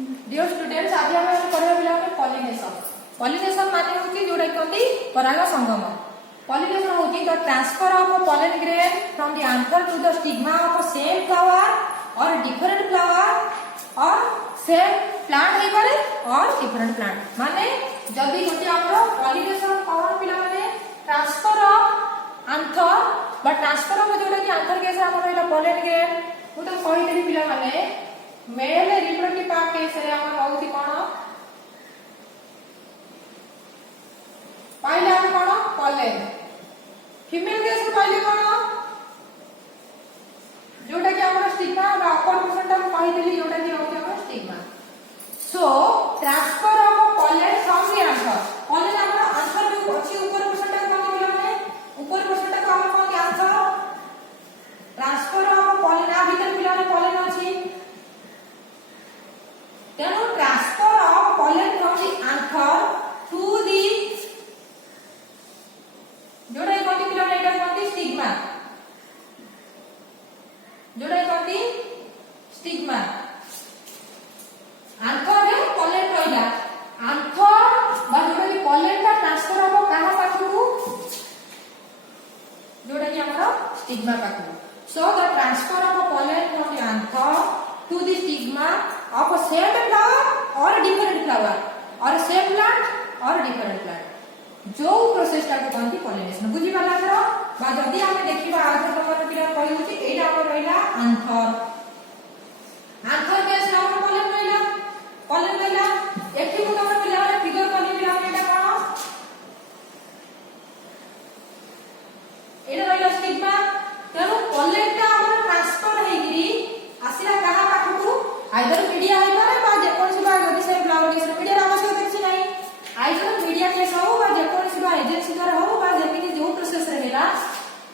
Dear students आज हम पढ़ा पिला पॉलिनेशन पॉलिनेशन माने होची जोडा कहती पराग संगम पॉलिनेशन होची the transfer of pollen grain from the anther to the stigma of a same flower or different flower or same plant है पारे और different plant माने जदी गोटे हमरो पॉलिनेशन कौन पिला माने transfer of anther but transfer of जोडा कि anther केस हमर रहला pollen grain मु तो कहि देली पिला माने मेल रिप्रोडक्टिव पार्ट केस रे हमर होउती कोन पाइले हम कोन pollen फीमेल केस को पाइले कोन जोटा कि हमर स्टिग्मा और अपर पोर्शन हम कहि देली जोटा कि होउती हमर stigma so transfer of pollen from the anther pollen हमर anther जो अछि ऊपर पोर्शन ता कोन दिला माने ऊपर पोर्शन ता हमर कोन anther ट्रांसफर ऑफ pollen आ भीतर पिला ने pollen अछि तेनो transfer of pollen from the anther to the जोड़ा कोंती पिला एटा कोंती स्टिग्मा जोड़ा कोंती स्टिग्मा anther रे pollen रहिला anther बा जोड़ा कि pollen का ट्रांसफर हो कहा पाखु जोड़ा कि हमरा stigma पाखु so the transfer of pollen from the anther to the stigma of a same flower or different flower or same plant or different plant जो प्रोसेस टा को कहती पॉलिनेशन बुझी वाला करो बा जदी हम देखिबा आज तमर पिला कहि होची एटा हमर रहिला आंथर केस नाम pollen रहिला एठी मु तमर पिला रे फिगर कनि पिला एटा कोन एटा रहिला स्टिग्मा तेनु pollen टा हमर ट्रांसफर हेगिरी आसिला कहा पाखु आइदर मीडिया है पारे बा जे कोन बा जदी से फ्लावर केस मीडिया आवश्यक किछि नाही आइदर मीडिया केस हो बा जे कोन बा एजेंसी द्वारा हो बा जेमिति जो प्रोसेस रहेला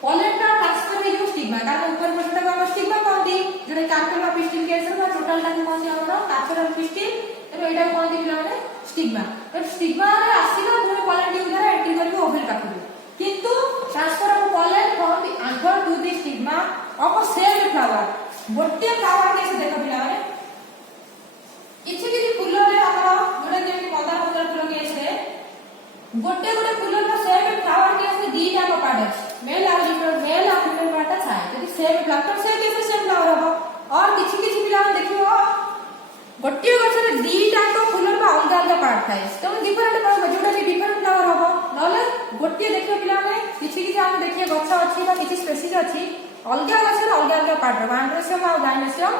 pollen टा ट्रांसफर हे जो स्टिग्मा कारण ऊपर पोर्शन टा हम स्टिग्मा कहती जेडे कार्पेल ऑफ पिस्टिल केस बा टोटल टा कहती हमरो कार्पेल पिस्टिल तबे एटा कहती पिला माने स्टिग्मा तो स्टिग्मा रे आसिला पुरे pollen टी द्वारा एंट्री करबो ओवल पाखु किंतु transfer of pollen from the anther to the stigma of a same flower गोटे फ्लावर केस देखो पिला माने किछि किछि फूल रे हमर जोडा जेमि मंदार फूल केस रे गोटे गोटे फूल रे सेम फ्लावर केस रे दीटा को पार्ट अछि मेल और फीमेल पार्ट छै जदि सेम फ्लावर से केस सेम फ्लावर हो और किछि किछि पिला देखिबो गोटे गछ रे दीटा को फूल रे अलग अलग पार्ट थाए तो डिफरेंट फ्लावर जोडा कि डिफरेंट फ्लावर हो नले गोटे देखियो पिला माने किछि किछि हम देखिए गछ अछि बा किछि स्पेसीज अछि अलग गछ रे अलग अलग पार्ट रे वांड्रेसियम और डायनेसियम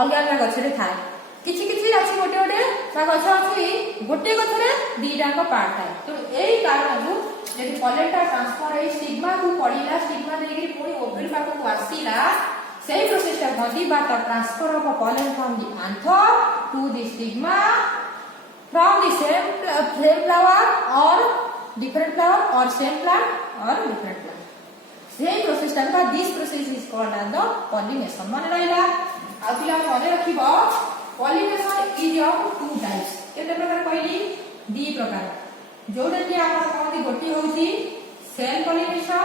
अलग अलग गछ रे थाए किछि किछि अछि गोटे गोटे बा गछ अछि गोटे गछ रे दीटा को पार्ट थाए तो एई कारण जो यदि pollen टा ट्रांसफर है स्टिग्मा को पड़िला स्टिग्मा देगिरी पुनी ओवल पाखु आसीला सेही प्रोसेस टा गदी बा the transfer of pollen from the anther to the stigma from the same flower or different flower or same plant or different plant सेही प्रोसेस टा बा this process is called as the pollination मन रहिला आ पिला मने रखिबो pollination is of two types केते प्रकार कहली दी प्रकार जोडे कि आपण कहती गोटी होउची सेल पॉलिनेशन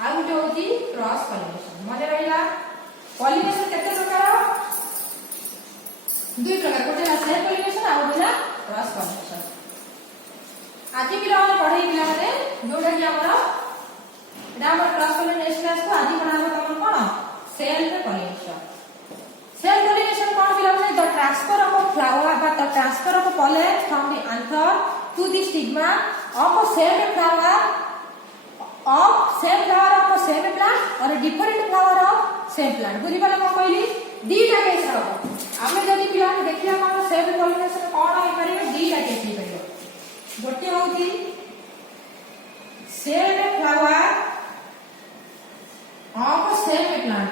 आ गोटे होउची क्रॉस पॉलिनेशन मने रहिला पॉलिनेशन केते प्रकार दुई प्रकार गोटे है सेल पॉलिनेशन आ गोटे है क्रॉस पॉलिनेशन आज पिला हम पढाई पिला रे जोडे कि हमर एटा हमर क्रॉस पॉलिनेशन क्लास को आज पढाबो तमन कोन सेल पॉलिनेशन सेल पॉलिनेशन कोन पिला माने the transfer of a flower बा the transfer of a pollen from the anther to the stigma of a same flower of a same plant or a different flower of same plant बुझी पाला को कहली दीटा case रहबो आमे जदी पिला देखिया हमर सेल पॉलिनेशन कोन होई परिबे दीटा केस होई परिबो गोटे होउची same flower of a same plant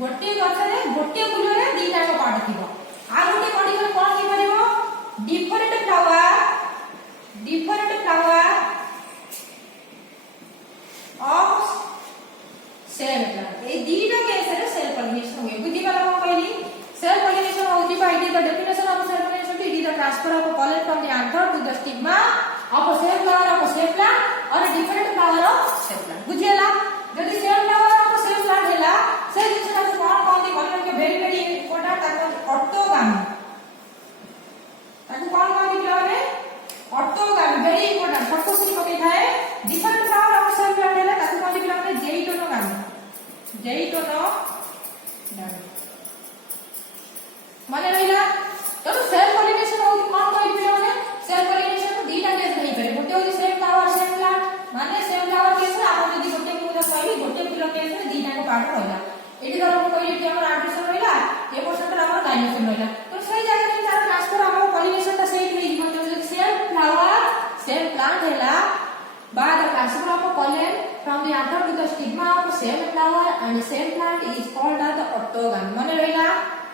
गोटे गछ रे गोटे फूल रे दीटा को पार्ट थिबो आ गोटे कोडी कोन कि परिबो different flower of same plant ए दीटा केस रे सेल पॉलिनेशन होय बुझी वाला को कहली सेल पॉलिनेशन होती बा it is the definition of self pollination it is the transfer of pollen from the anther to the stigma of a same flower of a same plant or a different flower of same plant बुझियला जदी same flower of a same plant हेला से जिनस कोन कहती very very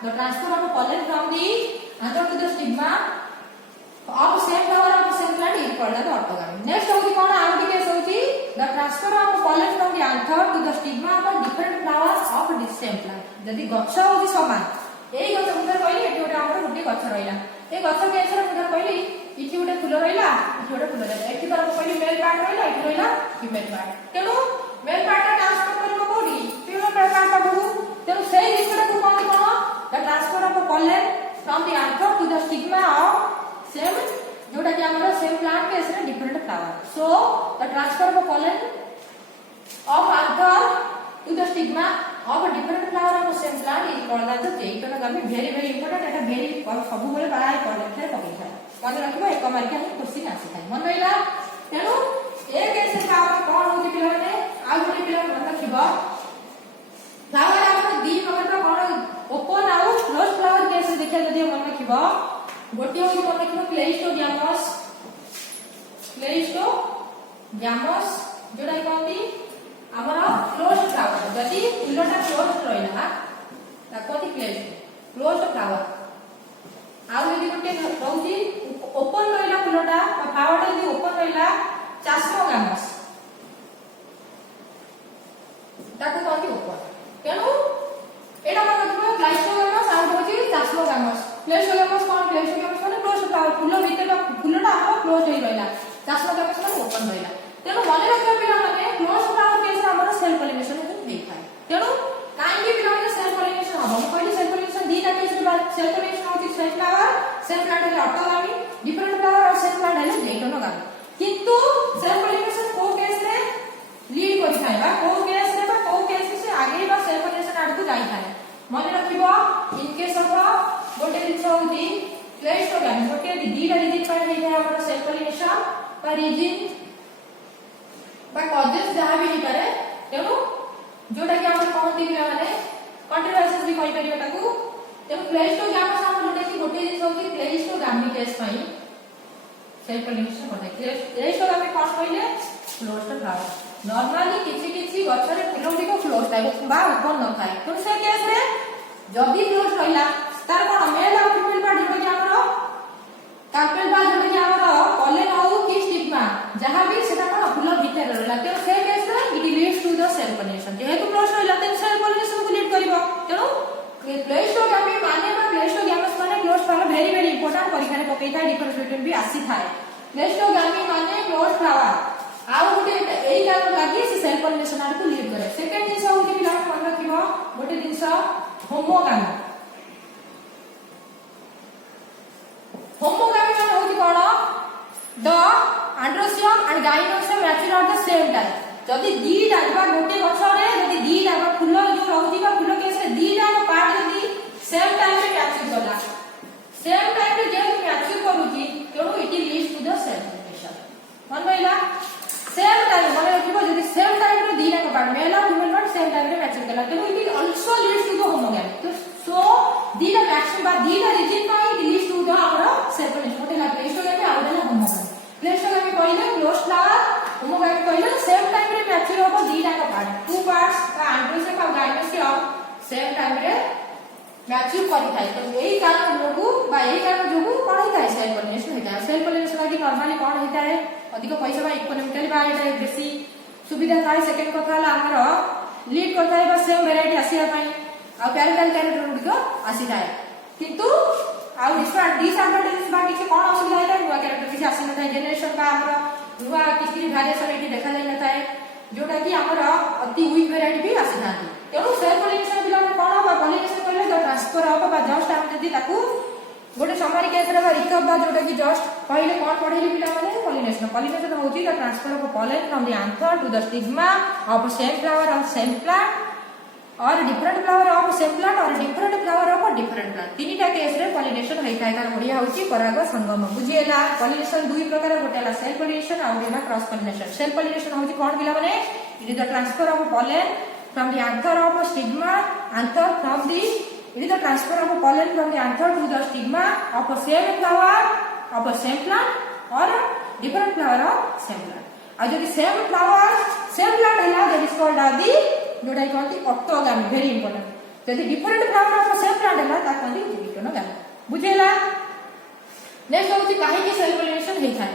the transfer of pollen from the anther to the stigma of same flower of same plant is called as orthogamy. Next होगी कौन आगे case होगी the transfer of pollen from the anther to the stigma of different flowers of the same plant. यदि गच्छ होगी समान एई गच्छ मुझे कहली एटी गोटे हमर गुटी गच्छ रहिला ए गच्छ केस रे मुझे कहली इठी गोटे फूल रहिला इठी गोटे फूल रहिला एठी तर कहली मेल पार्ट रहिला एठी रहिला फीमेल पार्ट तेनु मेल पार्ट ट्रांसफर करबो कोडी फीमेल पार्ट पाबो तेनु सेई जिनिसटा को कोन कोन the transfer of pollen from the anther to the stigma of same जोटा कि हमर सेम प्लांट केस रे different flower so the transfer of pollen of anther to the stigma of a different flower of same plant is called as the जैटोनोगामी very important Etah very सबु बेले by point रे पकै था मन रखबो एक mark हम क्वेश्चन आसी था मन रहिला तेनु ए केस रे फ्लावर कोन होती पिला माने आ गोटे पिला मन रखिबो फ्लावर हमर दी प्रकार कोन ओपन आउ क्लोज फ्लावर केस रे देखिया जदी मन रखिबो गोटे होई मन रखिबो क्लेइस्टोग्यामस जोडा कोंती हमर क्लोज फ्लावर जदी फुलटा क्लोज रहिला ताकोती क्लोज फ्लावर आउ यदि गोटे होती ओपन रहिला फुलटा फ्लावरटा यदि ओपन रहिला चास्मोगामस ताको कोंती ओपन तेनु एटा मन रखिबो क्लाइस्टोगामस आउ होती चास्मोगामस क्लेइस्टोगामस कोन क्लेइस्टोगामस माने क्लोज फ्लावर फुल भीतर फुलटा हमर क्लोज होई रहिला चास्मोगामस माने ओपन रहिला तेनु मने रखिबो पिला माने क्लोज फ्लावर केस हमर सेल पॉलिनेशन होई थाय तेनु काई भी पिला माने सेल पॉलिनेशन हम कहली सेल पॉलिनेशन दीटा केस रे सेल पॉलिनेशन होती सेल फ्लावर सेल प्लांट है ऑटोगामी डिफरेंट फ्लावर और सेल प्लांट है जैटोनोगामी किंतु सेल पॉलिनेशन को केस रे लीड करि थाय बा को केस रे बा को केस से आगे बा सेल पॉलिनेशन आड को जाई थाय मने रखिबो इन केस ऑफ गोटे दिन होती क्लेइस्टोगामी गोटे दीटा रीजन पर है हमर सेल पॉलिनेशन पर रीजन बा कॉजेस जहां भी नहीं करे तेनु जोटा कि हमर कहती पिला माने कंट्रोवर्सीज भी कहि परियो ताकू तेनु क्लेइस्टोगामस हम जोटा कि गोटे दिन होती क्लेइस्टोगामी केस पई सेल पॉलिनेशन होता है क्लेइस्टोगामी कौन कहले क्लोज्ड फ्लावर नॉर्मली किछि गछरे फूलडी को क्लोज थाय बा ओपन न थाय तो से केस रे जदी क्लोज रहिला तार कोन मेल और फीमेल पार्ट जोटा कि हमर कार्पेल बा जोटा कि हमर पॉलन हो कि स्टिग्मा जहां भी सेटा कोन फूल भीतर रहला तो से केस रे it leads to the self pollination जेहेतु क्लोज रहिला त सेल पॉलिनेशन को लीड करिवो तेनु क्लेइस्टोगामी माने बा क्लेइस्टोगामस माने क्लोज फ्लावर very important परीक्षा रे पकै थाय डिफरेंस बिटवीन भी आसी थाय क्लेइस्टोगामी माने क्लोज फ्लावर आउ गोटे एई कारण लागि से सेल पॉलिनेशन आर को लीड करे सेकंड दिस होती पिला मन रखिबो गोटे दिनस होमोगामी माने होती कोन the androecium and gynoecium mature at the same time जदी दीटा बा गोटे गछरे जदी दीटा बा फूल जो रहउती बा फूल केस रे दीटा पार्ट जदी सेम टाइम रे मैच्योर होला सेम टाइम रे जे मैच्योर करूची तेणु it leads to the self pollination मन भइला सेम टाइम माने रखिबो जदी सेम टाइम रे दीटा का पार्ट मेल और फीमेल पार्ट सेम टाइम रे मैच्योर कला तेणु it also leads to the homogamy तो सो दीटा मैच्योर बा दीटा रीजन पाई it leads to the our self pollination होते ला क्लेइस्टोगामी आउ देला होमोगामी क्लेइस्टोगामी कहले क्लोज फ्लावर होमोगामी कहले सेम टाइम रे मैच्योर होबो दीटा का पार्ट टू पार्ट्स का एंड्रोसियम और गाइनोसियम सेम टाइम रे मैच्योर करि थाय तो एई कारण जोगु बा एई कारण जोगु कोन होई थाय सेल पॉलिनेशन होई थाय सेल पॉलिनेशन लागि नॉर्मली कोन होई थाय अधिक पैसा बा इकोनॉमिकली बा एटा बेसी सुविधा थाय सेकंड कथा हला हमर लीड करथाय बा सेम वेराइटी आसीया पई आ पैरेंटल कैरेक्टर गुडिको आसी थाय किंतु आ डिसएडवांटेजेस बा किछि कोन असुविधा है नुवा कैरेक्टर किछि आसी न थाय जनरेशन बा हमर नुवा किछि वेरिएशन एठी देखा जाय न थाय जोटा कि हमर अति वीक वेराइटी भी आसी थाती तेणु सेल पॉलिनेशन बिला कोन बा पॉलिनेशन करले द ट्रांसफर ऑफ बा जस्ट हम जदी ताकू गोटे समरी केस रे बा रिकअप बा जोटा कि जस्ट पहिले कोन पढेली बिला माने पॉलिनेशन होची the transfer of pollen from the anther to the stigma of same flower of same plant or different flower of same plant or different flower of different plant तीनटा केस रे pollination होई थाय car Odia होची पराग संगम बुझिएला pollination दुई प्रकार गोटेला cell pollination और देना cross pollination self pollination होची कोन बिला माने it is the transfer of pollen from the anther of stigma anther from the it is the transfer of pollen from the anther to the stigma of a same flower of a same plant or different flower of same plant और जदी same flower same plant हैला that is called as the जोटा कहती ऑटोगामी very important जदी different flower of same plant हैला बुझेला next होची काहे कि सेल पॉलिनेशन हे थाए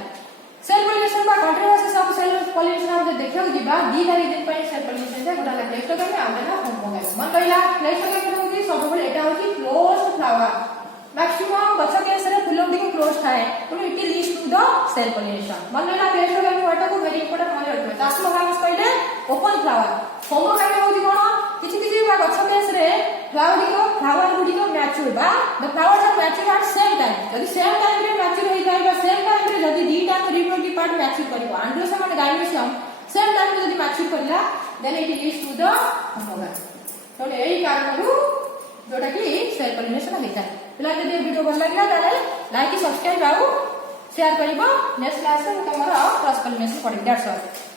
सेल पॉलिनेशन बा कंट्रोवर्सी सब सेल पॉलिनेशन हम देखियो जिबा दी तारी दिन पय सेल पॉलिनेशन जे गुडा टेस्ट करबे आ ना होम होगा मन कहला टेस्ट करबे होगी सब बले एटा होची क्लोज्ड फ्लावर मैक्सिमम गछ केस रे फूल दी क्लोज थाए तो it leads to the self pollination मन कहला टेस्ट करबे वाटा को वेरी इंपोर्टेंट माने रखबे तास्मोगामस कहले ओपन फ्लावर होमोगामी होची कोन किछि किछि बा गछ केस रे फ्लावर गुडी को मैच्योर बा the flowers are mature at same time यदि सेम टाइम रे मैच्योर होई जाय बा सेम टाइम रे यदि दीटा रिप्रोडक्टिव पार्ट मैच्योर करिवो androecium and gynoecium same time रे यदि मैच्योर करला then it leads to the homogamy तो एई कारणरू जोटा कि सेल पॉलिनेशन होइता पिला यदि वीडियो भल लागला ताले लाइक सब्सक्राइब आउ शेयर करिवो नेक्स्ट क्लास रे तमरा क्रॉस पॉलिनेशन पढिबो दैट्स ऑल।